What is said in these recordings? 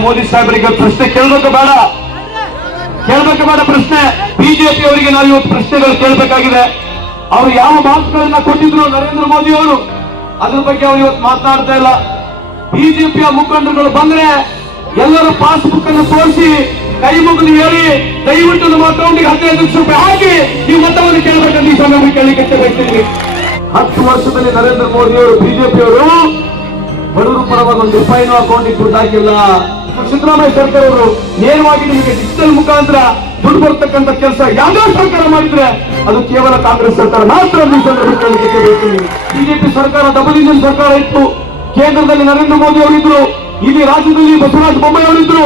ಮೋದಿ ಸಾಹೇಬರಿಗೆ ಪ್ರಶ್ನೆ ಕೇಳಬೇಕು ಬೇಡ. ಕೇಳಬೇಕು ಬೇಡ ಪ್ರಶ್ನೆ. ಬಿಜೆಪಿ ಅವರಿಗೆ ನಾವು ಇವತ್ತು ಪ್ರಶ್ನೆಗಳು ಕೇಳಬೇಕಾಗಿದೆ. ಅವರು ಯಾವ ಮಾತುಗಳನ್ನ ಕೊಟ್ಟಿದ್ರು ನರೇಂದ್ರ ಮೋದಿ ಅವರು? ಅದ್ರ ಬಗ್ಗೆ ಅವರು ಇವತ್ತು ಮಾತನಾಡ್ತಾ ಇಲ್ಲ. ಬಿಜೆಪಿಯ ಮುಖಂಡರುಗಳು ಬಂದ್ರೆ ಎಲ್ಲರೂ ಪಾಸ್ಬುಕ್ ಅನ್ನು ತೋರಿಸಿ, ಕೈ ಮುಗಿದು ಹೇಳಿ, ದಯವಿಟ್ಟು ನಮ್ಮ ಅಕೌಂಟ್ಗೆ ಹದಿನೈದು ಲಕ್ಷ ರೂಪಾಯಿ ಹಾಕಿ, ನೀವು ಮತವನ್ನು ಕೇಳಬೇಕಂತ ಈ ಸಂದರ್ಭ ಕೇಳಲಿಕ್ಕೆ ಬಯಸ್ತೀನಿ ಹತ್ತು ವರ್ಷದಲ್ಲಿ ನರೇಂದ್ರ ಮೋದಿ ಅವರು, ಬಿಜೆಪಿ ಅವರು ಬಡವರು ಪರವಾಗಿ ಒಂದು ರೂಪಾಯಿನೂ ಅಕೌಂಟ್ ದುಡ್ಡು ಹಾಕಿಲ್ಲ. ಸಿದ್ದರಾಮಯ್ಯ ಸರ್ಕಾರ ಅವರು ನೇರವಾಗಿ ನಿಮಗೆ ಡಿಜಿಟಲ್ ಮುಖಾಂತರ ದುಡ್ಡು ಬರ್ತಕ್ಕಂಥ ಕೆಲಸ ಯಾವ್ದೋ ಸರ್ಕಾರ ಮಾಡಿದ್ರೆ ಅದು ಕೇವಲ ಕಾಂಗ್ರೆಸ್ ಸರ್ಕಾರ. ಮಾತ್ರ ಬಿಜೆಪಿ ಸರ್ಕಾರ ಡಬಲ್ ಇಂಜಿನ್ ಸರ್ಕಾರ ಇತ್ತು. ಕೇಂದ್ರದಲ್ಲಿ ನರೇಂದ್ರ ಮೋದಿ ಅವರಿದ್ರು. ಇಲ್ಲಿ ರಾಜ್ಯದಲ್ಲಿ ಬಸವರಾಜ ಬೊಮ್ಮಾಯಿ ಅವರಿದ್ರು.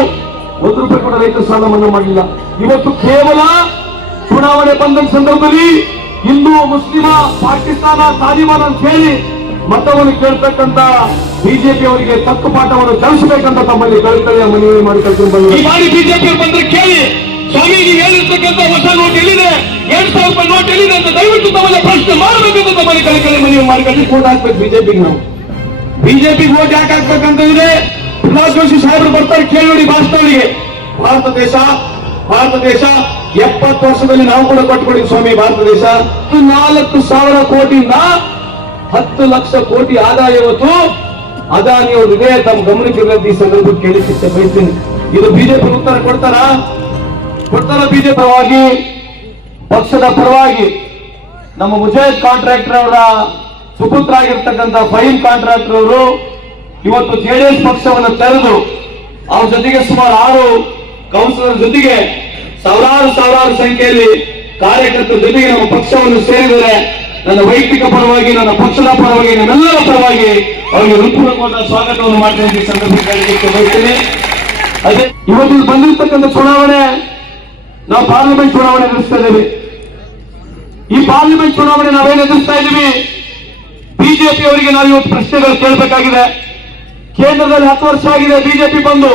ಒಂದು ರೂಪಾಯಿ ಕೂಡ ರೈತರು ಸಾಲ ಮನ್ನಾ ಮಾಡಲಿಲ್ಲ. ಇವತ್ತು ಕೇವಲ ಚುನಾವಣೆ ಬಂದ ಸಂದರ್ಭದಲ್ಲಿ ಹಿಂದೂ, ಮುಸ್ಲಿಮ, ಪಾಕಿಸ್ತಾನ, ತಾಲಿಬಾನ್ ಅಂತ ಹೇಳಿ ಮತವನ್ನು ಕೇಳ್ತಕ್ಕಂತ ಬಿಜೆಪಿ ಅವರಿಗೆ ತಕ್ಕ ಪಾಠವನ್ನು ಕಲಿಸಬೇಕಂತ ತಮ್ಮಲ್ಲಿ ಕಳಿತಳೆಯ ಮನವಿ ಮಾಡಿ ಬಿಜೆಪಿ ಬಂದ್ರೆ. ಕೇಳಿ. ಸ್ವಾಮೀಜಿ ಹೇಳಿರ್ತಕ್ಕಂಥ ಹೊಸ ನೋಟ್ ಎಲ್ಲಿದೆ? ಎರಡ್ ಸಾವಿರ ರೂಪಾಯಿ ನೋಟ್ ಎಲ್ಲಿದೆ ಅಂತ ದಯವಿಟ್ಟು ತಮ್ಮಲ್ಲಿ ಪ್ರಶ್ನೆ ಮಾಡಬೇಕಂತ ತಮ್ಮಲ್ಲಿ ಕಲಿಕಲಿ ಮನವಿ ಮಾಡ್ಕೊಂಡು ಕೋಟ್ ಹಾಕ್ಬೇಕು ಬಿಜೆಪಿಗೆ ನಾವು. ಬಿಜೆಪಿ ಓಟ್ ಯಾಕೆ ಇದೆ? ಪ್ರಹ್ಲಾದ್ ಜೋಶಿ ಸಾಹೇಬರು ಬರ್ತಾರೆ ಕೇಳಿ ನೋಡಿ ಭಾಷಣವರಿಗೆ ಭಾರತ ದೇಶ ಭಾರತ ದೇಶ, ಎಪ್ಪತ್ತು ವರ್ಷದಲ್ಲಿ ನಾವು ಕೂಡ ಕೊಟ್ಕೊಂಡಿದ್ವಿ ಸ್ವಾಮಿ ಭಾರತ ದೇಶ. ನಾಲ್ಕು ಸಾವಿರ ಕೋಟಿಯಿಂದ ಹತ್ತು ಲಕ್ಷ ಕೋಟಿ ಆದಾಯ ಇವತ್ತು ಅದಾನಿ ಅವರಿಗೆ ತಮ್ಮ ಗಮನಕ್ಕೆ ಇರೋದು ಈ ಸಂದರ್ಭ ಕೇಳಿಸಿಕ್ಕೆ ಬಯಸ್ತೀನಿ. ಇದು ಬಿಜೆಪಿ ಉತ್ತರ ಕೊಡ್ತಾರ? ಕೊಡ್ತಾರ ಬಿಜೆಪಿ ಪರವಾಗಿ? ಪಕ್ಷದ ಪರವಾಗಿ? ನಮ್ಮ ಮುಜೇದ್ ಕಾಂಟ್ರಾಕ್ಟರ್ ಅವರ ಸುಪುತ್ರ ಆಗಿರ್ತಕ್ಕಂಥ ಫೈನ್ ಕಾಂಟ್ರಾಕ್ಟರ್ ಅವರು ಇವತ್ತು ಜೆಡಿಎಸ್ ಪಕ್ಷವನ್ನು ತೆರೆದು ಅವ್ರ ಜೊತೆಗೆ ಸುಮಾರು ಆರು ಕೌನ್ಸಿಲರ್ ಜೊತೆಗೆ ಸಾವಿರಾರು ಸಾವಿರಾರು ಸಂಖ್ಯೆಯಲ್ಲಿ ಕಾರ್ಯಕರ್ತರ ಜೊತೆಗೆ ನಮ್ಮ ಪಕ್ಷವನ್ನು ಸೇರಿದರೆ ನನ್ನ ವೈಯಕ್ತಿಕ ಪರವಾಗಿ, ನನ್ನ ಪಕ್ಷದ ಪರವಾಗಿ, ನಮ್ಮೆಲ್ಲರ ಪರವಾಗಿ ಅವರಿಗೆ ಹೃತ್ಪೂರ್ವಕವಾದ ಸ್ವಾಗತವನ್ನು ಮಾಡಿದ ಸಂದರ್ಭಕ್ಕೆ ಸಂದರ್ಭದಲ್ಲಿ ಅದೇ, ಇವತ್ತು ಬಂದಿರತಕ್ಕಂಥ ಚುನಾವಣೆ, ನಾವು ಪಾರ್ಲಿಮೆಂಟ್ ಚುನಾವಣೆ ನಡೆಸ್ತಾ ಇದ್ದೀವಿ. ಈ ಪಾರ್ಲಿಮೆಂಟ್ ಚುನಾವಣೆ ನಾವೇನು ಎದುರಿಸ್ತಾ ಇದ್ದೀವಿ? ಬಿಜೆಪಿ ಅವರಿಗೆ ನಾವು ಇವತ್ತು ಪ್ರಶ್ನೆಗಳು ಕೇಳಬೇಕಾಗಿದೆ. ಕೇಂದ್ರದಲ್ಲಿ ಹತ್ತು ವರ್ಷ ಆಗಿದೆ, ಬಿಜೆಪಿ ಬಂದು.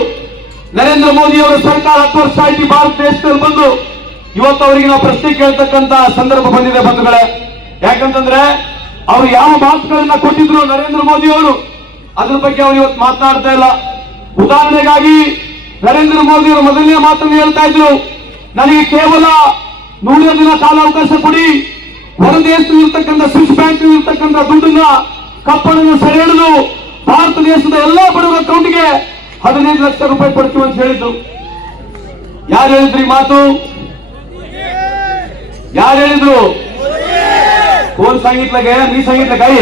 ನರೇಂದ್ರ ಮೋದಿ ಅವರ ಸರ್ಕಾರ ಹತ್ತು ವರ್ಷ ಆಯ್ತು, ಭಾರತ ದೇಶದಲ್ಲಿ ಬಂದು. ಇವತ್ತು ಅವರಿಗೆ ನಾವು ಪ್ರಶ್ನೆ ಕೇಳ್ತಕ್ಕಂತ ಸಂದರ್ಭ ಬಂದಿದೆ ಬಂಧುಗಳೇ. ಯಾಕಂತಂದ್ರೆ ಅವರು ಯಾವ ಮಾತುಗಳನ್ನ ಕೊಟ್ಟಿದ್ರು ನರೇಂದ್ರ ಮೋದಿ ಅವರು, ಅದ್ರ ಬಗ್ಗೆ ಅವ್ರು ಇವತ್ತು ಮಾತನಾಡ್ತಾ ಇಲ್ಲ. ಉದಾಹರಣೆಗಾಗಿ ನರೇಂದ್ರ ಮೋದಿ ಅವರು ಮೊದಲನೇ ಮಾತನ್ನು ಹೇಳ್ತಾ ಇದ್ರು, ನನಗೆ ಕೇವಲ ನೂರೇ ದಿನ ಕಾಲಾವಕಾಶ ಕೊಡಿ ಹೊರ ದೇಶದಲ್ಲಿ ಇರ್ತಕ್ಕಂಥ ಸ್ವಿಸ್ ಬ್ಯಾಂಕ್ ಇರ್ತಕ್ಕಂಥ ದುಡ್ಡನ್ನ ಕಪ್ಪಳನ್ನು ಸರಿ ಹಿಡಿದು ಭಾರತ ದೇಶದ ಎಲ್ಲಾ ಬಡವರ ಅಕೌಂಟ್ಗೆ ಹದಿನೈದು ಲಕ್ಷ ರೂಪಾಯಿ ಕೊಡ್ತೀವಿ ಅಂತ ಹೇಳಿದ್ರು. ಯಾರು ಹೇಳಿದ್ರಿ ಮಾತು? ಯಾರು ಹೇಳಿದ್ರು? ಕೋನ್ काय ನೀ ಸಂಗೀತ काय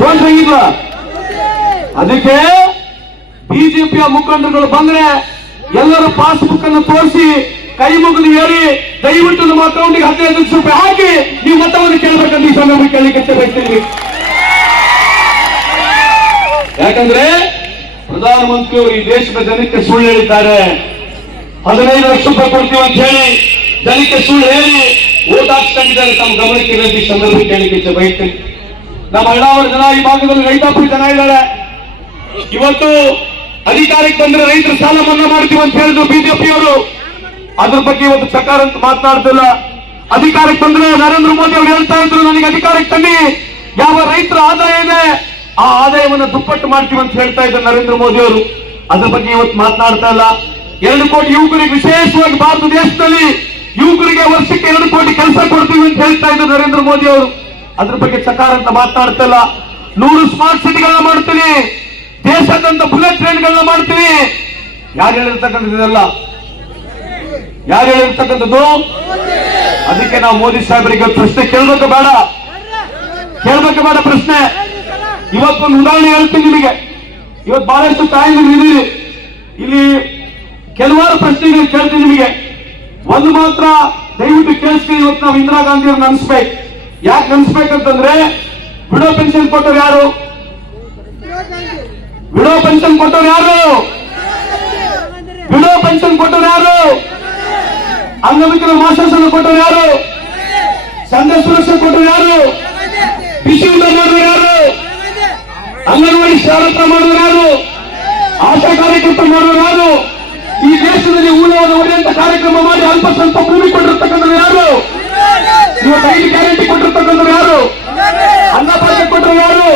कोण ಸಂಗೀತ. ಅದಕ್ಕೆ ಬಿಜೆಪಿಯ ಮುಖಂಡರುಗಳು ಬಂದ್ರೆ ಎಲ್ಲರೂ ಪಾಸ್ಬುಕ್ ಅನ್ನು ತೋರಿಸಿ, ಕೈ ಮುಗಿದು ಹೇಳಿ, ದಯವಿಟ್ಟು ನಮ್ಮ ಅಕೌಂಟ್ಗೆ ಹದಿನೈದು ಲಕ್ಷ ರೂಪಾಯಿ ಹಾಕಿ, ನೀವು ಮತವನ್ನು ಕೇಳಬೇಕಂತ ಈ ಸಂದರ್ಭ ಕೇಳಲಿಕ್ಕೆ ಬಯಸ್ತೀನಿ ಯಾಕಂದ್ರೆ ಪ್ರಧಾನಮಂತ್ರಿಯವರು ಈ ದೇಶದ ಜನಕ್ಕೆ ಸುಳ್ಳು ಹೇಳಿದ್ದಾರೆ. ಹದಿನೈದು ಲಕ್ಷ ರೂಪಾಯಿ ಕೊಡ್ತೀವಿ ಅಂತ ಹೇಳಿ, ಜನಕ್ಕೆ ಸುಳ್ಳು ಹೇಳಿ ಓಟ್ ತಮ್ಮ ಗಮನಕ್ಕೆ ಇರೋದು ಸಂದರ್ಭ ಕೇಳಲಿಕ್ಕೆ ಬಯಸ್ತೇನೆ ನಮ್ಮ ಹಳ್ಳಾವರ ಜನ ಈ ಭಾಗದಲ್ಲಿ ರೈತಾಪಿ ಜನ ಇದ್ದಾರೆ. ಇವತ್ತು ಅಧಿಕಾರಕ್ಕೆ ಬಂದ್ರೆ ರೈತರು ಸಾಲ ಮನ್ನಾ ಮಾಡ್ತೀವಿ ಅಂತ ಹೇಳಿದ್ರು ಬಿಜೆಪಿಯವರು ಅದ್ರ ಬಗ್ಗೆ ಇವತ್ತು ಸರ್ಕಾರ ಅಂತ ಮಾತನಾಡ್ತಿಲ್ಲ. ಅಧಿಕಾರಕ್ಕೆ ಬಂದ್ರೆ ನರೇಂದ್ರ ಮೋದಿ ಅವರು ಹೇಳ್ತಾ ಇದ್ರು, ನನಗೆ ಅಧಿಕಾರಕ್ಕೆ ತನ್ನಿ. ಯಾವ ರೈತರ ಆದಾಯ ಇದೆ, ಆ ಆದಾಯವನ್ನು ದುಪ್ಪಟ್ಟು ಮಾಡ್ತೀವಿ ಅಂತ ಹೇಳ್ತಾ ಇದ್ದಾರೆ ನರೇಂದ್ರ ಮೋದಿ ಅವರು. ಅದ್ರ ಬಗ್ಗೆ ಇವತ್ತು ಮಾತನಾಡ್ತಾ ಇಲ್ಲ. ಎರಡು ಕೋಟಿ ಯುವಕರಿಗೆ ವಿಶೇಷವಾಗಿ ಭಾರತ ದೇಶದಲ್ಲಿ ಯುವಕರಿಗೆ ವರ್ಷಕ್ಕೆ ಎರಡು ಕೋಟಿ ಕೆಲಸ ಕೊಡ್ತೀವಿ ಅಂತ ಹೇಳ್ತಾ ಇದ್ದಾರೆ ನರೇಂದ್ರ ಮೋದಿ ಅವರು. ಅದ್ರ ಬಗ್ಗೆ ಚಕಾರ ಅಂತ ಮಾತನಾಡ್ತಲ್ಲ ನೂರು ಸ್ಮಾರ್ಟ್ ಸಿಟಿಗಳನ್ನ ಮಾಡ್ತೀನಿ. ದೇಶದಂತ ಬುಲೆಟ್ ಟ್ರೈನ್ಗಳನ್ನ ಮಾಡ್ತೀನಿ. ಯಾರು ಹೇಳಿರ್ತಕ್ಕಂಥದ್ದೆಲ್ಲ ಯಾರು ಹೇಳಿರ್ತಕ್ಕಂಥದ್ದು? ಅದಕ್ಕೆ ನಾವು ಮೋದಿ ಸಾಹೇಬರಿಗೆ ಪ್ರಶ್ನೆ ಕೇಳಬೇಕು ಬೇಡ. ಕೇಳಬೇಕು ಬೇಡ ಪ್ರಶ್ನೆ. ಇವತ್ತೊಂದು ಉದಾಹರಣೆ ಹೇಳ್ತೀನಿ ನಿಮಗೆ. ಇವತ್ತು ಬಹಳಷ್ಟು ತಾಯಿಗಳು ಇದ್ದೀರಿ. ಇಲ್ಲಿ ಕೆಲವಾರು ಪ್ರಶ್ನೆಗಳು ಕೇಳ್ತೀನಿ ನಿಮಗೆ. ಒಂದು ಮಾತ್ರ ದಯವಿಟ್ಟು ಕೇಳಿಸ್ತೀನಿ ಇವತ್ತು ನಾವು ಇಂದಿರಾ ಗಾಂಧಿ ಅವ್ರನ್ನ ಅನ್ಸ್ಬೇಕು. ಯಾಕೆ ಅನ್ಸ್ಬೇಕಂತಂದ್ರೆ ವಿಡೋ ಪೆನ್ಷನ್ ಕೊಟ್ಟವ್ರು ಯಾರು? ವಿಡೋ ಪೆನ್ಷನ್ ಕೊಟ್ಟವ್ರು ಯಾರು? ವಿಡೋ ಪೆನ್ಷನ್ ಕೊಟ್ಟವ್ರು ಯಾರು? ಅಂಗವಿಕಲ ಮಾಸಾಸನ ಕೊಟ್ಟವ್ರು ಯಾರು? ಸಂಘ ಸುರಕ್ಷೆ ಕೊಟ್ಟರು ಯಾರು? ಬಿಸಿ ಊಟ ಮಾಡೋರು ಯಾರು? ಅಂಗನವಾಡಿ ಶಾರತ್ರ ಮಾಡೋರು ಯಾರು? ಆಶಾ ಕಾರ್ಯಕರ್ತ ಮಾಡೋರು ಯಾರು? ಈ ದೇಶದಲ್ಲಿ ಊನವಾದ ಒಡೆಯಂತ ಕಾರ್ಯಕ್ರಮ ಮಾಡಿ ಅಲ್ಪಸ್ವಲ್ಪ ಭೂಮಿ ಕೊಟ್ಟಿರ್ತಕ್ಕಂಥವ್ರು ಯಾರು? ನೀವು ಐದು ಗ್ಯಾರಂಟಿ ಕೊಟ್ಟಿರ್ತಕ್ಕಂಥವ್ರು ಯಾರು? ಅನ್ನ ಭಾಗ್ಯ ಕೊಟ್ಟರು ಯಾರು?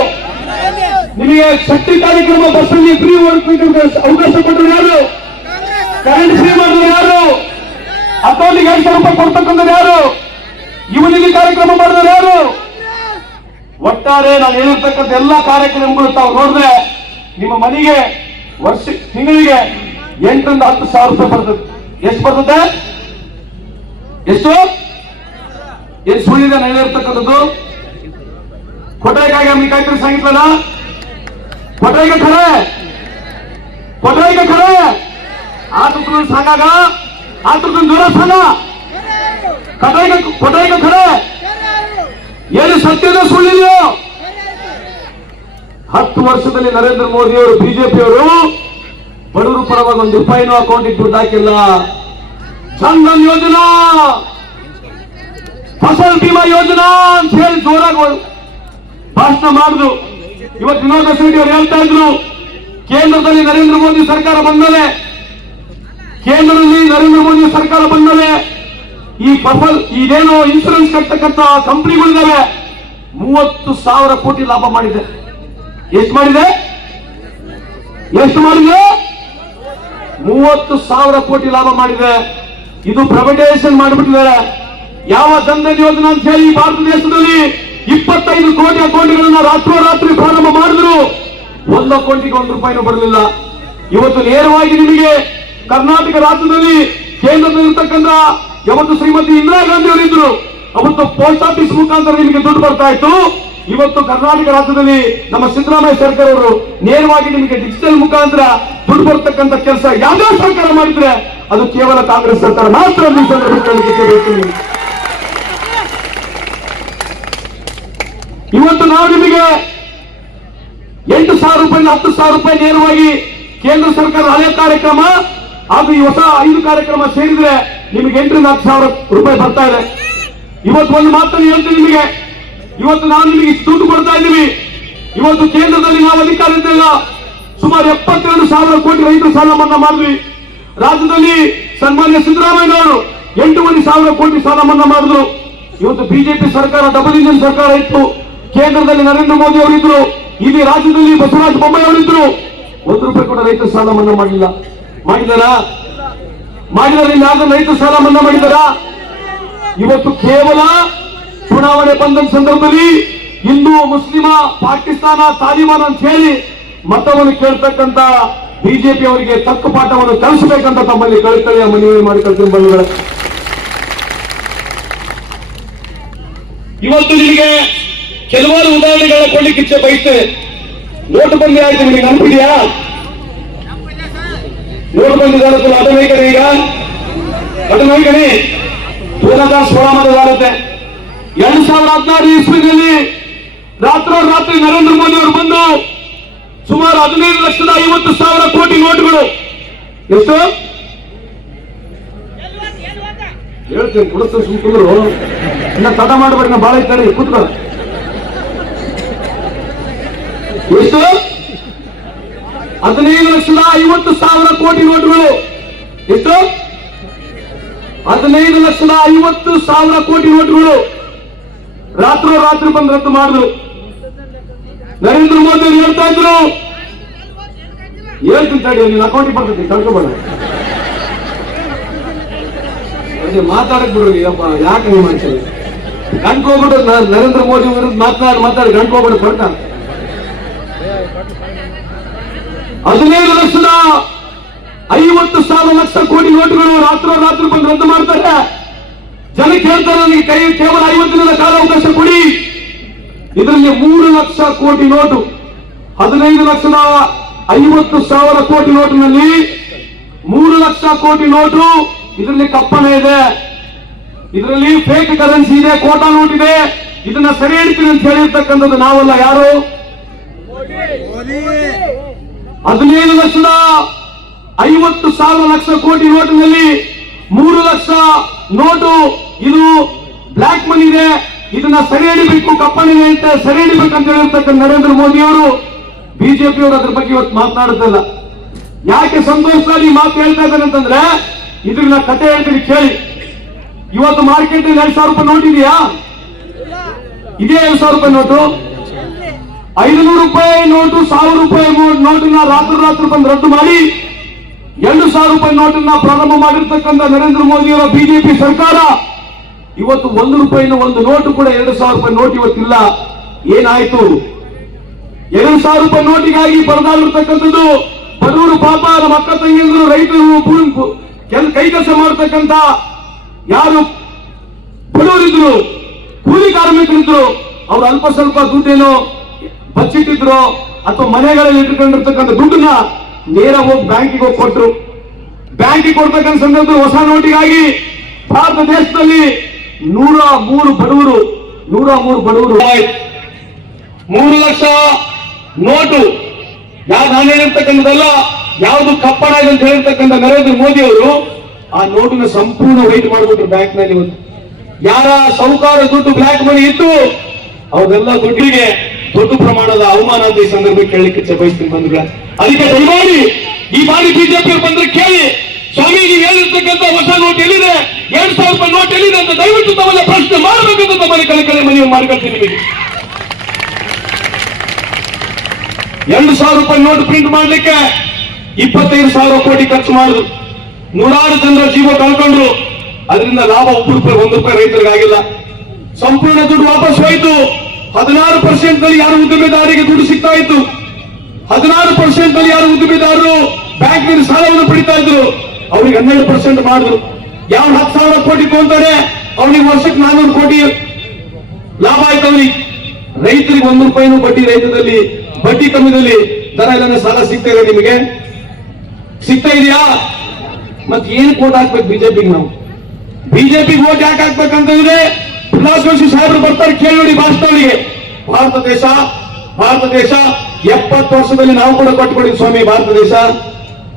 ನಿಮಗೆ ಶಕ್ತಿ ಕಾರ್ಯಕ್ರಮ ಬಸ್ಸಲ್ಲಿ ಫ್ರೀ ಅವಕಾಶ ಕೊಟ್ಟರು ಯಾರು? ಕರೆಂಟ್ ಫ್ರೀ ಮಾಡಿದ್ರು ಯಾರು? ಅಕೌಂಟಿಗೆ ಎರಡು ಸಾವಿರ ರೂಪಾಯಿ ಯಾರು? ಇವನಿಗೆ ಕಾರ್ಯಕ್ರಮ ಮಾಡಿದ್ರು ಯಾರು? ಒಟ್ಟಾರೆ ನಾನು ಹೇಳಿರ್ತಕ್ಕಂಥ ಎಲ್ಲಾ ಕಾರ್ಯಕ್ರಮಗಳು ತಾವು ನೋಡಿದ್ರೆ ನಿಮ್ಮ ಮನೆಗೆ ವರ್ಷ ತಿಂಗಳಿಗೆ ಎಂಟರಿಂದ ಹತ್ತು ಸಾವಿರ ರೂಪಾಯಿ ಬರ್ತದೆ ಎಷ್ಟು ಬರ್ತದೆ ಎಷ್ಟು ಎಷ್ಟು ಸುಳ್ಳಿದೆ ನಾನು ಹೇಳಿರ್ತಕ್ಕಂಥದ್ದು खोटा काय का मी काहीतरी सांगितलं ना खोटा आहे का खरं आहे खोटा आहे का खरं आहे आज उतरून सांगा का आज उतरून जोरात सांगा खोटा आहे का खोटा आहे का खरं आहे ಏನು ಸತ್ಯದ ಸುಳ್ಳಿದೆಯೋ ಹತ್ತು ವರ್ಷದಲ್ಲಿ ನರೇಂದ್ರ ಮೋದಿ ಅವರು ಬಿಜೆಪಿಯವರು ಬಡವರು ಪರವಾಗಿ ಒಂದು ರೂಪಾಯಿನೂ ಅಕೌಂಟ್ ದುಡ್ಡು ಹಾಕಿಲ್ಲ ಜನ್ಧನ್ ಯೋಜನಾ! ಫಸಲ್ ಬಿಮಾ ಯೋಜನಾ ಅಂತ ಹೇಳಿ ಜೋರಾಗಿ ಭಾಷಣ ಮಾಡಿದ್ರು. ಇವತ್ತು ವಿನೋದ ಶೆಟ್ಟಿ ಅವರು ಹೇಳ್ತಾ ಇದ್ರು, ಕೇಂದ್ರದಲ್ಲಿ ನರೇಂದ್ರ ಮೋದಿ ಸರ್ಕಾರ ಬಂದರೆ ಕೇಂದ್ರದಲ್ಲಿ ನರೇಂದ್ರ ಮೋದಿ ಸರ್ಕಾರ ಬಂದಮೇಲೆ ಈ ಫಸಲ್, ಇದೇನು ಇನ್ಸೂರೆನ್ಸ್ ಕಟ್ಟತಕ್ಕಂತ ಕಂಪನಿಗಳಿದಾವೆ ಮೂವತ್ತು ಸಾವಿರ ಕೋಟಿ ಲಾಭ ಮಾಡಿದೆ. ಎಷ್ಟು ಮಾಡಿದೆ? ಎಷ್ಟು ಮಾಡಿದೆ? ಮೂವತ್ತು ಸಾವಿರ ಕೋಟಿ ಲಾಭ ಮಾಡಿದೆ. ಇದು ಪ್ರೈವೇಟೈಸೇಷನ್ ಮಾಡಿಬಿಟ್ಟಿದ್ದಾರೆ. ಯಾವ ಜನಧನ್ ಯೋಜನೆ ಅಂತ ಹೇಳಿ ಭಾರತ ದೇಶದಲ್ಲಿ ಇಪ್ಪತ್ತೈದು ಕೋಟಿ ಅಕೌಂಟ್ಗಳನ್ನ ರಾತ್ರೋರಾತ್ರಿ ಪ್ರಾರಂಭ ಮಾಡಿದ್ರು. ಒಂದು ಅಕೌಂಟಿಗೆ ಒಂದು ರೂಪಾಯಿನೂ ಬರಲಿಲ್ಲ. ಇವತ್ತು ನೇರವಾಗಿ ನಿಮಗೆ ಕರ್ನಾಟಕ ರಾಜ್ಯದಲ್ಲಿ ಕೇಂದ್ರದಲ್ಲಿರ್ತಕ್ಕಂಥ ಯಾವತ್ತು ಶ್ರೀಮತಿ ಇಂದಿರಾ ಗಾಂಧಿ ಅವರಿದ್ರು ಅವತ್ತು ಪೋಸ್ಟ್ ಆಫೀಸ್ ಮುಖಾಂತರ ನಿಮಗೆ ದುಡ್ಡು ಬರ್ತಾ ಇತ್ತು. ಇವತ್ತು ಕರ್ನಾಟಕ ರಾಜ್ಯದಲ್ಲಿ ನಮ್ಮ ಸಿದ್ದರಾಮಯ್ಯ ಸರ್ಕಾರ ಅವರು ನೇರವಾಗಿ ನಿಮಗೆ ಡಿಜಿಟಲ್ ಮುಖಾಂತರ ದುಡ್ಡು ಬರ್ತಕ್ಕಂಥ ಕೆಲಸ ಯಾವುದೇ ಸರ್ಕಾರ ಮಾಡಿದ್ರೆ ಅದು ಕೇವಲ ಕಾಂಗ್ರೆಸ್ ಸರ್ಕಾರ ಮಾತ್ರ ಈ ಸಂದರ್ಭದಲ್ಲಿ. ಇವತ್ತು ನಾವು ನಿಮಗೆ ಎಂಟು ಸಾವಿರ ರೂಪಾಯಿ ಹತ್ತು ಸಾವಿರ ರೂಪಾಯಿ ನೇರವಾಗಿ ಕೇಂದ್ರ ಸರ್ಕಾರ ಹಳೆ ಕಾರ್ಯಕ್ರಮ ಹಾಗೂ ಈ ಹೊಸ ಐದು ಕಾರ್ಯಕ್ರಮ ಸೇರಿದ್ರೆ ನಿಮಗೆ ಎಂಟರಿಂದ ಹತ್ತು ಸಾವಿರ ರೂಪಾಯಿ ಬರ್ತಾ ಇದೆ. ಇವತ್ತು ಒಂದು ಮಾತನ್ನು ಹೇಳ್ತೀನಿ ನಿಮಗೆ. ಇವತ್ತು ನಾವು ನಿಮಗೆ ದುಡ್ಡು ಕೊಡ್ತಾ ಇದ್ದೀವಿ. ಇವತ್ತು ಕೇಂದ್ರದಲ್ಲಿ ನಾವು ಅಧಿಕಾರ ಸುಮಾರು ಎಪ್ಪತ್ತೆರಡು ಸಾವಿರ ಕೋಟಿ ರೈತರ ಸಾಲ ಮನ್ನಾ ಮಾಡಿದ್ವಿ. ರಾಜ್ಯದಲ್ಲಿ ಸನ್ಮಾನ್ಯ ಸಿದ್ದರಾಮಯ್ಯನವರು ಎಂಟೂವರೆ ಸಾವಿರ ಕೋಟಿ ಸಾಲ ಮನ್ನಾ ಮಾಡಿದ್ರು. ಇವತ್ತು ಬಿಜೆಪಿ ಸರ್ಕಾರ ಡಬಲ್ ಇಂಜಿನ್ ಸರ್ಕಾರ ಇತ್ತು. ಕೇಂದ್ರದಲ್ಲಿ ನರೇಂದ್ರ ಮೋದಿ ಅವರಿದ್ರು. ಇಲ್ಲಿ ರಾಜ್ಯದಲ್ಲಿ ಬಸವರಾಜ ಬೊಮ್ಮಾಯಿ ಅವರಿದ್ರು. ಒಂದು ರೂಪಾಯಿ ಕೂಡ ರೈತರ ಸಾಲ ಮನ್ನಾ ಮಾಡಲಿಲ್ಲ ಮಾಡಿದಾರಾ? ಮಾಡಿದರಲ್ಲಿ ಯಾರು ರೈತರ ಸಾಲ ಮನ್ನಾ ಮಾಡಿದಾರಾ? ಇವತ್ತು ಕೇವಲ ಚುನಾವಣೆ ಬಂದ ಸಂದರ್ಭದಲ್ಲಿ ಹಿಂದೂ, ಮುಸ್ಲಿಮ, ಪಾಕಿಸ್ತಾನ, ತಾಲಿಬಾನ್ ಅಂತ ಹೇಳಿ ಮತವನ್ನು ಕೇಳ್ತಕ್ಕಂತ ಬಿಜೆಪಿ ಅವರಿಗೆ ತಕ್ಕ ಪಾಠವನ್ನು ಕಲಿಸಬೇಕಂತ ತಮ್ಮಲ್ಲಿ ಕಳಿಕಳಿಯ ಮನವಿ ಮಾಡಿಕೊಳ್ತೀನಿ ಬಂಧುಗಳ ಇವತ್ತು ನಿಮಗೆ ಕೆಲವಾರು ಉದಾಹರಣೆಗಳ ಕೊಡ್ಲಿಕ್ಕೆ ಇಚ್ಛೆ ಬಯಸ್ತೇನೆ. ನೋಟು ಬಂದಿ ಆಯ್ತು ನಿಮಗೆ ನೆನಪಿದೆಯಾ? ನೋಟು ಬಂದಿದ್ದಾರೆ ಅದು ಈಗ. ಅದು ಬೇಕಡೆ ದೂರ ಸೋಳ ಮತದಾರತೆ ಎರಡ್ ಸಾವಿರದ ಹದಿನಾರು ಇಸ್ವಿನಲ್ಲಿ ರಾತ್ರೋರಾತ್ರಿ ನರೇಂದ್ರ ಮೋದಿ ಅವರು ಬಂದು ಸುಮಾರು ಹದಿನೈದು ಲಕ್ಷದ ಐವತ್ತು ಸಾವಿರ ಕೋಟಿ ನೋಟುಗಳು. ಎಷ್ಟು? ಹೇಳ್ತೀನಿ ಕೊಡಿಸ್ತಾರೆ ಸುಮ್ಕುಂದ್ರು ಇನ್ನ ತಡ ಮಾಡಬೇಡಿ, ನಾ ಬಾಳ ಇದ್ದಾರೆ ಕೂತ್ಕೊಳ್ಳ ಎಷ್ಟು? ಹದಿನೈದು ಲಕ್ಷದ ಐವತ್ತು ಸಾವಿರ ಕೋಟಿ ನೋಟುಗಳು. ಎಷ್ಟು? ಹದಿನೈದು ಲಕ್ಷದ ಐವತ್ತು ಸಾವಿರ ಕೋಟಿ ನೋಟುಗಳು. ರಾತ್ರೋರಾತ್ರಿ ಬಂದು ರದ್ದು ಮಾಡಿದ್ರು ನರೇಂದ್ರ ಮೋದಿ ಅವರು ಹೇಳ್ತಾ ಇದ್ರು? ಹೇಳ್ತೀನಿ ತಡಿ ನೀನು ಅಕೌಂಟಿಗೆ ಬರ್ತೈತಿ ಕಳ್ಕೊಬೇಡ ಅದೇ ಮಾತಾಡಕ್ ಬಿಡ್ರಿ, ಅಪ್ಪ, ಯಾಕೆ ನೀವು ಮಾಡ್ತೀರಿ? ಗಂಟು ಹೋಗ್ಬಿಟ್ಟು ನ- ನರೇಂದ್ರ ಮೋದಿ ವಿರುದ್ಧ ಮಾತನಾಡಿ ಮಾತಾಡಿ, ಗಂಟು ಹೋಗ್ಬಿಟ್ಟು ಕೊಡ್ತಾನೆ ಹದಿನೈದು ಲಕ್ಷದ ಐವತ್ತು ಸಾವಿರ ಲಕ್ಷ ಕೋಟಿ ನೋಟುಗಳು ರಾತ್ರೋರಾತ್ರಿ ಬಂದು ರದ್ದು ಮಾಡ್ತಾರೆ. ಜನಕ್ಕೆ ಹೇಳ್ತಾರೆ, ನನಗೆ ಕೈ ಕೇವಲ ಐವತ್ತು ದಿನದ ಕಾಲಾವಕಾಶ ಕೊಡಿ. ಇದರಲ್ಲಿ ಮೂರು ಲಕ್ಷ ಕೋಟಿ ನೋಟು ಹದಿನೈದು ಲಕ್ಷದ ಐವತ್ತು ಸಾವಿರ ಕೋಟಿ ನೋಟಿನಲ್ಲಿ ಮೂರು ಲಕ್ಷ ಕೋಟಿ ನೋಟು ಇದರಲ್ಲಿ ಕಪ್ಪನ ಇದೆ. ಇದರಲ್ಲಿ ಫೇಕ್ ಕರೆನ್ಸಿ ಇದೆ ಕೋಟಾ ನೋಟ್ ಇದೆ. ಇದನ್ನ ಸರಿ ಹಿಡಿತೀನಿ ಅಂತ ಹೇಳಿರ್ತಕ್ಕಂಥದ್ದು ನಾವಲ್ಲ ಯಾರು? ಹದಿನೈದು ಲಕ್ಷದ ಐವತ್ತು ಸಾವಿರ ಲಕ್ಷ ಕೋಟಿ ನೋಟಿನಲ್ಲಿ ಮೂರು ಲಕ್ಷ ನೋಟು ಇದು ಬ್ಲಾಕ್ ಮನಿ ಇದೆ. ಇದನ್ನ ಸರಿ ಹಿಡಿಬೇಕು ಕಪ್ಪಣಿದೆ ಅಂತ ಸರಿ ಹಿಡಿಬೇಕಂತ ಹೇಳಿರ್ತಕ್ಕಂಥ ನರೇಂದ್ರ ಮೋದಿ ಅವರು ಬಿಜೆಪಿ ಅವರು ಅದ್ರ ಬಗ್ಗೆ ಇವತ್ತು ಮಾತನಾಡುತ್ತಲ್ಲ ಯಾಕೆ ಸಂತೋಷದಲ್ಲಿ ಮಾತು ಹೇಳ್ತಾ ಇದ್ದಾರೆ ಅಂತಂದ್ರೆ ಕತೆ ಹೇಳ್ತೀನಿ ಕೇಳಿ. ಇವತ್ತು ಮಾರ್ಕೆಟ್ ಎರಡ್ ಸಾವಿರ ರೂಪಾಯಿ ನೋಟ್ ಇದೇ ಎರಡ್ ಸಾವಿರ ರೂಪಾಯಿ ನೋಟು. ಐದುನೂರು ರೂಪಾಯಿ ನೋಟು, ಸಾವಿರ ರೂಪಾಯಿ ನೋಟನ್ನ ರಾತ್ರಿ ರಾತ್ರಿ ಬಂದು ರದ್ದು ಮಾಡಿ, ಎರಡು ಸಾವಿರ ರೂಪಾಯಿ ನೋಟನ್ನ ಪ್ರಾರಂಭ ಮಾಡಿರ್ತಕ್ಕಂಥ ನರೇಂದ್ರ ಮೋದಿಯವರ ಬಿಜೆಪಿ ಸರ್ಕಾರ ಇವತ್ತು ಒಂದು ರೂಪಾಯಿನ ಒಂದು ನೋಟು ಕೂಡ ಎರಡು ಸಾವಿರ ರೂಪಾಯಿ ನೋಟ್ ಇವತ್ತಿಲ್ಲ. ಏನಾಯ್ತು? ಎರಡು ಸಾವಿರ ರೂಪಾಯಿ ನೋಟಿಗಾಗಿ ಬರದಾಗಿರ್ತಕ್ಕಂಥದ್ದು ಬಡವರು ಪಾಪ, ನಮ್ಮ ಅಕ್ಕ ತಂಗಿಯಂದ್ರು ರೈತರು ಮಾಡತಕ್ಕಂತ ಕೈ ಕೆಲಸ ಮಾಡ್ತಕ್ಕಂಥ ಯಾರು ಬಡವರಿದ್ರು, ಕೂಲಿ ಕಾರ್ಮಿಕರಿದ್ರು, ಅವ್ರು ಅಲ್ಪ ಸ್ವಲ್ಪ ದುಡ್ಡೇನೋ ಬಚ್ಚಿಟ್ಟಿದ್ರು ಅಥವಾ ಮನೆಗಳಲ್ಲಿ ಇಟ್ಕೊಂಡಿರ್ತಕ್ಕಂಥ ದುಡ್ಡನ್ನ ನೇರ ಹೋಗಿ ಬ್ಯಾಂಕಿಗೆ ಹೋಗಿ ಕೊಟ್ರು. ಬ್ಯಾಂಕಿಗೆ ಕೊಡ್ತಕ್ಕಂಥ ಸಂದರ್ಭದಲ್ಲಿ ಹೊಸ ನೋಟಿಗಾಗಿ ಭಾರತ ದೇಶದಲ್ಲಿ ನೂರ ಮೂರು ಬಡವರು ನೂರ ಮೂರು ಬಡವರು. ಮೂರು ಲಕ್ಷ ನೋಟು. ಯಾವ ನಾನು ಹೇಳಿರ್ತಕ್ಕಂಥದ್ದಲ್ಲ ಯಾವುದು ಕಪ್ಪಣ ಅಂತ ಹೇಳಿರ್ತಕ್ಕಂಥ ನರೇಂದ್ರ ಮೋದಿ ಅವರು, ಆ ನೋಟನ್ನು ಸಂಪೂರ್ಣ ವೈಟ್ ಮಾಡಿಬಿಟ್ರು ಬ್ಯಾಂಕ್ನಲ್ಲಿ ಇವತ್ತು. ಯಾರ ಸೌಕಾರ ದುಡ್ಡು ಬ್ಲಾಕ್ ಮನಿ ಇತ್ತು ಅವರೆಲ್ಲ ದುಡ್ಡಿಗೆ ದೊಡ್ಡ ಪ್ರಮಾಣದ ಅವಮಾನ ಅಂತ ಈ ಸಂದರ್ಭ ಕೇಳಲಿಕ್ಕೆ ಇಚ್ಛೆ ಬಯಸ್ತೀನಿ ಬಂಧುಗಳ. ಅದಕ್ಕೆ ದಯಮಾಡಿ ಈ ಬಾರಿ ಬಿಜೆಪಿ ಬಂದ್ರೆ ಕೇಳಿ. ಸ್ವಾಮಿ ನೀವು ಹೇಳಿರ್ತಕ್ಕಂಥ ಹೊಸ ನೋಟ್ ಎಲ್ಲಿದೆ? ಎರಡ್ ಸಾವಿರ ರೂಪಾಯಿ ನೋಟ್ ಎಲ್ಲಿದೆ ಅಂತ ದಯವಿಟ್ಟು ತಮ್ಮನ್ನ ಪ್ರಶ್ನೆ ಮಾಡಬೇಕಂತ ತಮ್ಮಲ್ಲಿ ಕಲೆ ಮನವಿ ಮಾಡ್ಕೊಳ್ತೀನಿ ನಿಮಗೆ. ಎರಡು ಸಾವಿರ ರೂಪಾಯಿ ನೋಟ್ ಪ್ರಿಂಟ್ ಮಾಡ್ಲಿಕ್ಕೆ ಇಪ್ಪತ್ತೈದು ಸಾವಿರ ಕೋಟಿ ಖರ್ಚು ಮಾಡುದು. ನೂರಾರು ಜನರ ಜೀವ ಕಳ್ಕೊಂಡ್ರು. ಅದರಿಂದ ಲಾಭ ಒಬ್ಬರು ರೂಪಾಯಿ, ಒಂದು ರೂಪಾಯಿ ರೈತರಿಗೆ ಸಂಪೂರ್ಣ ದುಡ್ಡು ವಾಪಸ್ ಹೋಯಿತು. ಹದಿನಾರು ಪರ್ಸೆಂಟ್ನಲ್ಲಿ ಯಾರು ಉದ್ದಿಮೆದಾರರಿಗೆ ದುಡ್ಡು ಸಿಗ್ತಾ ಇತ್ತು? ಹದಿನಾರು ಪರ್ಸೆಂಟ್ನಲ್ಲಿ ಯಾರು ಉದ್ದಿಮೆದಾರರು ಬ್ಯಾಂಕ್ನಲ್ಲಿ ಸಾಲವನ್ನು ಪಡಿತಾ ಇದ್ರು? ಅವ್ರಿಗೆ ಹನ್ನೆರಡು ಪರ್ಸೆಂಟ್ ಮಾಡಿದ್ರು. ಯಾವ ಹತ್ತು ಸಾವಿರ ಕೋಟಿ ಕೊಂತಾರೆ ಅವ್ರಿಗೆ ವರ್ಷಕ್ಕೆ ನಾನೂರು ಕೋಟಿ ಲಾಭ ಆಯ್ತು ಅವ್ರಿಗೆ ರೈತರಿಗೆ ಒಂದು ರೂಪಾಯಿನೂ ಬಡ್ಡಿ, ರೈತದಲ್ಲಿ ಬಡ್ಡಿ ಕಮ್ಮಿದಲ್ಲಿ ದರ ಇಲ್ಲ ಸಾಲ ಸಿಗ್ತಾ ಇದೆ ನಿಮಗೆ? ಸಿಗ್ತಾ ಇದೆಯಾ? ಮತ್ತೆ ಏನು ಕೋಟ್ ಹಾಕ್ಬೇಕು ಬಿಜೆಪಿಗೆ ನಾವು? ಬಿಜೆಪಿ ಓಟ್ ಯಾಕೆ ಹಾಕ್ಬೇಕಂತಂದ್ರೆ ಜೋಶಿ ಸಾಹೇಬರು ಬರ್ತಾರೆ, ಕೇಳಿ ನೋಡಿ ಭಾಷಣವರಿಗೆ ಭಾರತ ದೇಶ ಭಾರತ ದೇಶ, ಎಪ್ಪತ್ತು ವರ್ಷದಲ್ಲಿ ನಾವು ಕೂಡ ಕೊಟ್ಕೊಡಿದ್ವಿ ಸ್ವಾಮಿ, ಭಾರತ ದೇಶ.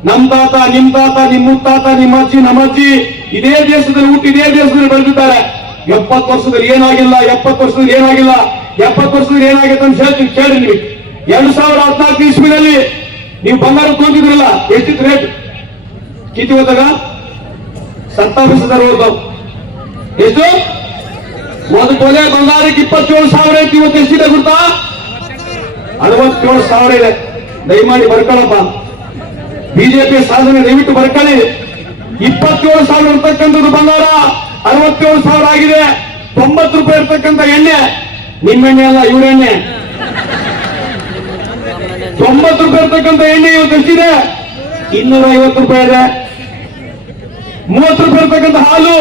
ನಮ್ ತಾತ, ನಿಮ್ ತಾತ, ನಿಮ್ ಮುತ್ತಾತ ನಿಮ್ಮ ಅಜ್ಜಿ ನಮ್ಮ ಅಜ್ಜಿ ಇದೇ ದೇಶದಲ್ಲಿ ಹುಟ್ಟಿ ಇದೇ ದೇಶದಲ್ಲಿ ಬೆಳೆದಿದ್ದಾರೆ. ಎಪ್ಪತ್ತು ವರ್ಷದಲ್ಲಿ ಏನಾಗಿಲ್ಲ, ಎಪ್ಪತ್ತು ವರ್ಷದಲ್ಲಿ ಏನಾಗಿಲ್ಲ, ಎಪ್ಪತ್ತು ವರ್ಷದಲ್ಲಿ ಏನಾಗಿದೆ ಅಂತ ಹೇಳ್ತೀನಿ ಕೇಳಿ ನೀವು ಎರಡ್ ಸಾವಿರದ ಹದಿನಾಲ್ಕು ಇಸ್ವಿನಲ್ಲಿ ನೀವು ಬಂಗಾರ ತೊಗೊಂಡಿದ್ರಲ್ಲ ಎಷ್ಟಿತ್ತು ರೇಟ್ ಕಿತಿ ಹೋದಾಗ ಹೋಗ್ತಾವ್ ಎಷ್ಟು? ಒಂದು ಕೊಲೆ, ಬಂಗಾರಕ್ಕೆ ಇಪ್ಪತ್ತೇಳು ಸಾವಿರ ಐತಿ, ಇವತ್ತು ಎಷ್ಟಿದೆ ಗೊತ್ತಾ? ಅರವತ್ತೇಳು ಸಾವಿರ ಇದೆ. ದಯಮಾಡಿ ಬರ್ಕೊಳ್ಳಪ್ಪ ಬಿಜೆಪಿ ಸಾಧನೆ ದಯವಿಟ್ಟು ಬರ್ಕೊಳ್ಳಿ. ಇಪ್ಪತ್ತೇಳು ಸಾವಿರ ಇರ್ತಕ್ಕಂಥದ್ದು ಬಂಗಾರ, ಅರವತ್ತೇಳು ಸಾವಿರ ಆಗಿದೆ. ತೊಂಬತ್ತು ರೂಪಾಯಿ ಇರ್ತಕ್ಕಂಥ ಎಣ್ಣೆ ನಿಮ್ಮೆಣ್ಣೆ ಅಲ್ಲ, ಇವ್ರ ಎಣ್ಣೆ. ತೊಂಬತ್ತು ರೂಪಾಯಿ ಇರ್ತಕ್ಕಂಥ ಎಣ್ಣೆ ಇವತ್ತು ಎಷ್ಟಿದೆ? ಇನ್ನೂರ ಐವತ್ತು ರೂಪಾಯಿ ಇದೆ. ಮೂವತ್ತು ರೂಪಾಯಿ ಇರ್ತಕ್ಕಂಥ ಹಾಲು,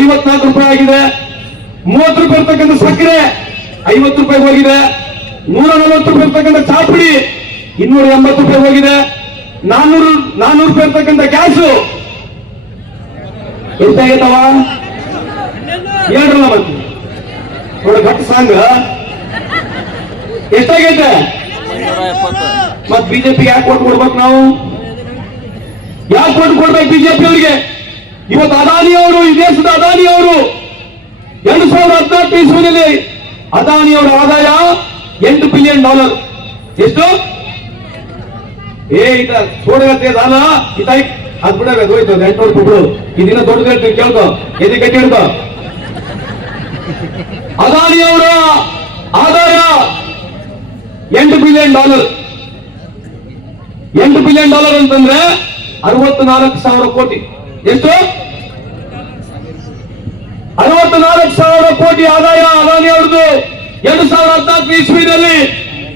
ಐವತ್ನಾಲ್ಕು ರೂಪಾಯಿ ಆಗಿದೆ. ಮೂವತ್ತು ರೂಪಾಯಿ ಇರ್ತಕ್ಕಂಥ ಸಕ್ಕರೆ, ಐವತ್ತು ರೂಪಾಯಿ ಹೋಗಿದೆ. ನೂರ ನಲವತ್ತು ರೂಪಾಯಿ ಇರ್ತಕ್ಕಂಥ ಚಾಪುಡಿ, ಇನ್ನೂರ ಎಂಬತ್ತು ರೂಪಾಯಿ ಹೋಗಿದೆ. ನಾನ್ನೂರು ನಾನ್ನೂರು ರೂಪಾಯಿ ಇರ್ತಕ್ಕಂಥ ಕ್ಯಾಶು ಎಷ್ಟಾಗೈತವ ಹೇಳ್ರಲ್ಲ ಮತ್ತೆ. ನೋಡ ಗಟ್ಟ ಸಾಂಗ್. ಎಷ್ಟಾಗೈತೆ? ಮತ್ ಬಿಜೆಪಿ ಯಾಕೆ ಕೊಟ್ಟು ಕೊಡ್ಬೇಕು ನಾವು? ಯಾಕೆ ಕೊಟ್ಟು ಕೊಡ್ಬೇಕು ಬಿಜೆಪಿ ಅವರಿಗೆ? ಇವತ್ತು ಅದಾನಿ ಅವರು, ಈ ದೇಶದ ಅದಾನಿ ಅವರು. ಎರಡು ಸಾವಿರದ ಹದಿನಾಲ್ಕು ಇಸ್ವಿನಲ್ಲಿ ಅದಾನಿ ಅವರ ಆದಾಯ ಎಂಟು ಬಿಲಿಯನ್ ಡಾಲರ್ ಎಷ್ಟು? ಏ ದಾನ? ಇದಾಯ್ ಅದ್ ಬಿಡವೆ ಹೋಯ್ತು ಎಂಟು ಬಿಡು. ಇದನ್ನ ದೊಡ್ಡದ ಕೇಳ್ಕೊ. ಎದಿ ಕಟ್ಟಿ ಹಿಡ್ಕೊ. ಅದಾನಿ ಅವರ, ಆದಾಯ. ಎಂಟು ಬಿಲಿಯನ್ ಡಾಲರ್ ಎಂಟು ಬಿಲಿಯನ್ ಡಾಲರ್ ಅಂತಂದ್ರೆ ಅರವತ್ತು ನಾಲ್ಕು ಸಾವಿರ ಕೋಟಿ. ಎಷ್ಟು? ಅರವತ್ತು ನಾಲ್ಕು ಸಾವಿರ ಕೋಟಿ ಆದಾಯ ಅದಾನಿ ಅವ್ರದ್ದು. ಎರಡು ಸಾವಿರ ಹದಿನಾಲ್ಕು ಇಸ್ವಿನಲ್ಲಿ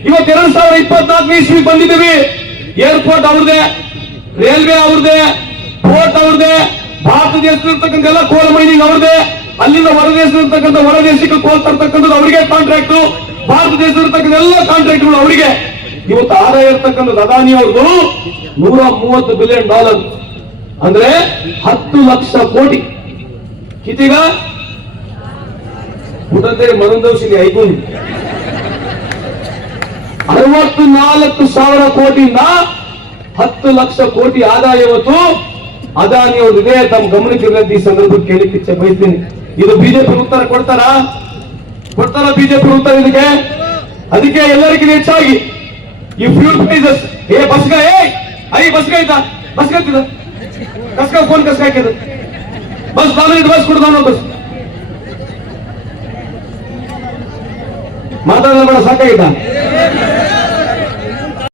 ಇವತ್ತು ಎರಡ್ ಸಾವಿರ ಇಪ್ಪತ್ನಾಲ್ಕು ಇಸ್ವಿ ಬಂದಿದ್ದೀವಿ. ಏರ್ಪೋರ್ಟ್ ಅವ್ರದೇ, ರೈಲ್ವೆ ಅವ್ರದೇ ಪೋರ್ಟ್ ಅವ್ರದೇ ಭಾರತ ದೇಶದಲ್ಲಿರ್ತಕ್ಕಂಥ ಎಲ್ಲ ಕೋಲ್ ಮೈನಿಂಗ್ ಅವ್ರದೇ, ಅಲ್ಲಿಂದ ಹೊರ ದೇಶದಲ್ಲಿರ್ತಕ್ಕಂಥ ಹೊರ ದೇಶಕ್ಕೆ ಕೋಲ್ ತರ್ತಕ್ಕಂಥದ್ದು ಅವರಿಗೆ ಕಾಂಟ್ರಾಕ್ಟ್ ಭಾರತ ದೇಶದಲ್ಲಿರ್ತಕ್ಕಂಥ ಎಲ್ಲ ಕಾಂಟ್ರಾಕ್ಟ್ಗಳು ಅವರಿಗೆ. ಇವತ್ತು ಆದಾಯ ಇರ್ತಕ್ಕಂಥದ್ದು ಅದಾನಿ ಅವ್ರದ್ದು ನೂರ ಮೂವತ್ತು ಬಿಲಿಯನ್ ಡಾಲರ್ ಅಂದ್ರೆ ಹತ್ತು ಲಕ್ಷ ಕೋಟಿ. ಕಿತಿಗ? ಕುಟಂದ್ರೆ ಮನೋದೌಷಿನಿ ಐಗುಣಿ ಅರವತ್ತು ನಾಲ್ಕು ಸಾವಿರ ಕೋಟಿಯಿಂದ ಹತ್ತು ಲಕ್ಷ ಕೋಟಿ ಆದಾಯ ಇವತ್ತು. ಅದಾನಿ ಅವರು ಇದೆ ತಮ್ಮ ಗಮನಕ್ಕೆ ಈ ಸಂದರ್ಭಕ್ಕೆ ಕೇಳಿಕ್ಕೆ ಬಯಸ್ತೀನಿ. ಇದು ಬಿಜೆಪಿ ಉತ್ತರ ಕೊಡ್ತಾರ? ಕೊಡ್ತಾರ ಬಿಜೆಪಿ ಉತ್ತರ ಇದಕ್ಕೆ? ಅದಕ್ಕೆ ಎಲ್ಲರಿಗಿಂತ ಹೆಚ್ಚಾಗಿ ಈ ಫ್ಯೂಲ್ ಪ್ರೈಸಸ್ ಏ, ಬಸ್ಗ, ಏ, ಐ, ಬಸ್ಗ ಆಯ್ತಾ? ಬಸ್ಗ ಕಸ್ಕ ಫೋನ್ ಕಸ್ಕ ಹಾಕಿದ? ಬಸ್ ನಾನು ಬಸ್ ಕೊಡ್ತಾನ ಬಸ್. ಮಾತಾಡೋಣ ಬೇಡ ಸಾಕಾಗಿದ್ದ